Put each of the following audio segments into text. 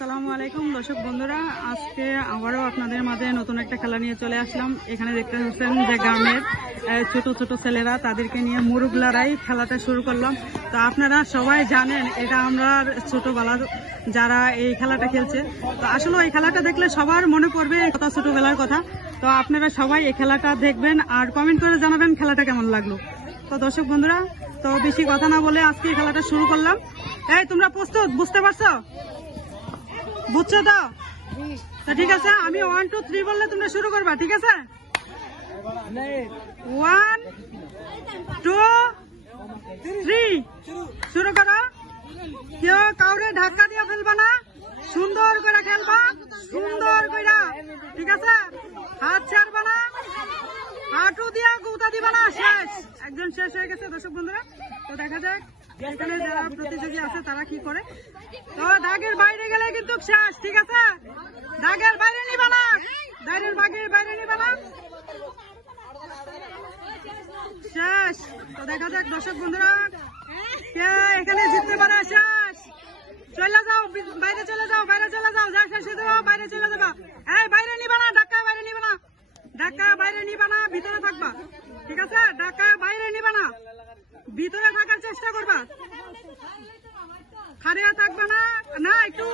আসসালামু আলাইকুম, দর্শক বন্ধুরা। আজকে আবারও আপনাদের মাঝে নতুন একটা খেলা নিয়ে চলে আসলাম। এখানে দেখতে পাচ্ছেন যে গ্রামের ছোট ছোট ছেলেরা তাদেরকে নিয়ে মুরুগলারাই খেলাটা শুরু করলাম। তো আপনারা সবাই জানেন, এটা আমরা ছোটবেলার যারা এই খেলাটা খেলছে, তো আসলে এই খেলাটা দেখলে সবার মনে পড়বে কথা, ছোটবেলার কথা। তো আপনারা সবাই এই খেলাটা দেখবেন আর কমেন্ট করে জানাবেন খেলাটা কেমন লাগল। তো দর্শক বন্ধুরা, তো বেশি কথা না বলে আজকে খেলাটা শুরু করলাম। এই, তোমরা প্রস্তুত, বুঝতে পারছ? বুঝছ তো? তা ঠিক আছে আমি ওয়ান টু থ্রি বললে তোমরা শুরু করবা ঠিক আছে? ওয়ান টু থ্রি শুরু করো। কেউ কাউরে ধাক্কা দিয়ে ফেলবা না। সুন্দর করে খেলবা। সুন্দর করে ঠিক আছে? হাত ছাড়বা না। হাঁটু দিয়া গুতা দিবা না। শেষ। একজন শেষ হয়ে গেছে দর্শক বন্ধুরা। তো দেখা যাক। এখানে যারা প্রতিযোগী আছে, তারা কি করে? তো দাগের বাইরে গেলে কিন্তু শেষ, ঠিক আছে? দাগের বাইরে নিবা না। দাগের বাগের বাইরে নিবা শেষ। তো দেখা যাক, দর্শক বন্ধুরা, কে এখানে জিততে পারে? শেষ। চলে যাও, বাইরে চলে যাও, বাইরে চলে যাও। যা শেষ যাও বাইরে চলে যাবা। এই, বাইরে নিবা না ঢাকা বাইরে নিবা না। ঢাকা বাইরে নিবা না, ভিতরে থাকবা। ঠিক আছে? ঢাকা বাইরে নিবা না। ভিতরে থাকার চেষ্টা করবা। খারিয়া থাকবে না। না, একটু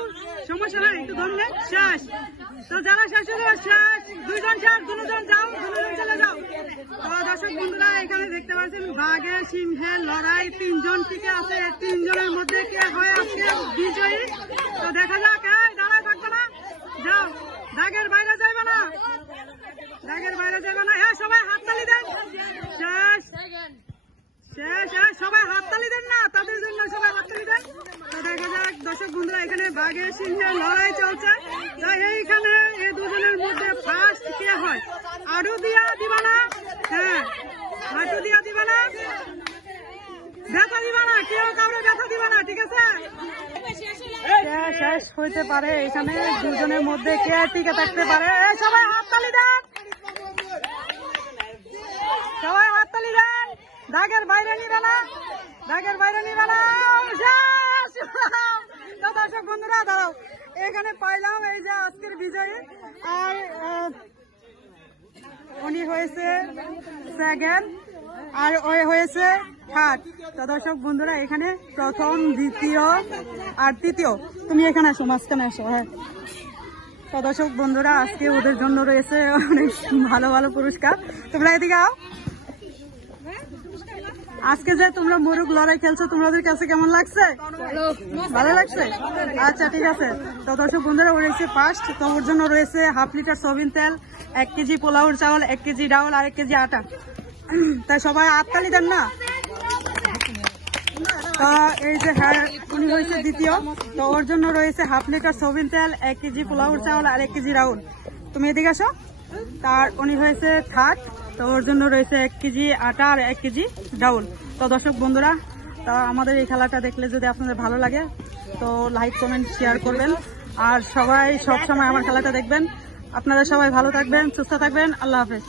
সমস্যা নাই একটু ধরলে। শেষ। তো যারা শেষ শেষ। দুইজন শেষ, দুজন যাও, দুজন চলে যাও। তো দর্শক বন্ধুরা, এখানে দেখতে পাচ্ছেন বাঘের সিংহের লড়াই, তিনজন টিকে আছে। তিনজনের মধ্যে কে হয় আজকে বিজয়ী? তো দেখা যাক দাঁড়ায় থাকবে না। যাও। দাগের বাইরে যাইবে না। দাগের বাইরে যাইবে না। হ্যাঁ সবাই হাততালি দেন। শেষ। সবাই হাততালি দেন না, তাদের জন্য সবাই যাক এখানে বাঘের চলছে। এইখানে এই দুজনের মধ্যে ফার্স্ট কে হয়? দিবা না হ্যাঁ দিবা না কেউ ব্যথা দিবা না ঠিক আছে? শেষ হইতে পারে, এখানে দুজনের মধ্যে কে টিকে থাকতে পারে? সবাই হাততালি দেন সবাই হাততালি দেন দাগের বাইরে নিবে না। দাগের বাইরে নিবে না। শেষ! তো দর্শক বন্ধুরা, দাঁড়াও। এখানে পাইলাম এই যে আজকের বিজয়ী। আর উনি হয়েছে সেকেন্ড আর ওই হয়েছে থার্ড তো দর্শক, বন্ধুরা, এখানে প্রথম, দ্বিতীয়, আর তৃতীয়। তুমি এখানে আসো, মাঝখানে আসো হ্যাঁ। তো দর্শক, বন্ধুরা, আজকে ওদের জন্য রয়েছে অনেক ভালো ভালো পুরস্কার। তোমরা এদিকে আও। আজকে যে তোমরা মুরুগ লড়াই খেলছো, তোমাদের কাছে কেমন লাগছে? ভালো লাগছে? আচ্ছা ঠিক আছে। তো দর্শক বন্ধুরা রয়েছে ফার্স্ট তো ওর জন্য রয়েছে হাফ লিটার সবিন তেল, এক কেজি পোলাউর চাউল, এক কেজি ডাউল আর এক কেজি আটা। তাই সবাই আটকালি দেন না? এই যে হ্যাঁ উনি হয়েছে দ্বিতীয়। তো ওর জন্য রয়েছে হাফ লিটার সবিন তেল, এক কেজি পোলাউর চাউল আর এক কেজি রাউল তুমি এদিকে আসো। তার, উনি হয়েছে থার্ড তো ওর জন্য রয়েছে এক কেজি আটা আর এক কেজি ডাউল। তো দর্শক বন্ধুরা, তা আমাদের এই খেলাটা দেখলে যদি আপনাদের ভালো লাগে, তো লাইক, কমেন্ট, শেয়ার করবেন। আর সবাই সব সময় আমার খেলাটা দেখবেন। আপনারা সবাই ভালো থাকবেন, সুস্থ থাকবেন। আল্লাহ হাফেজ।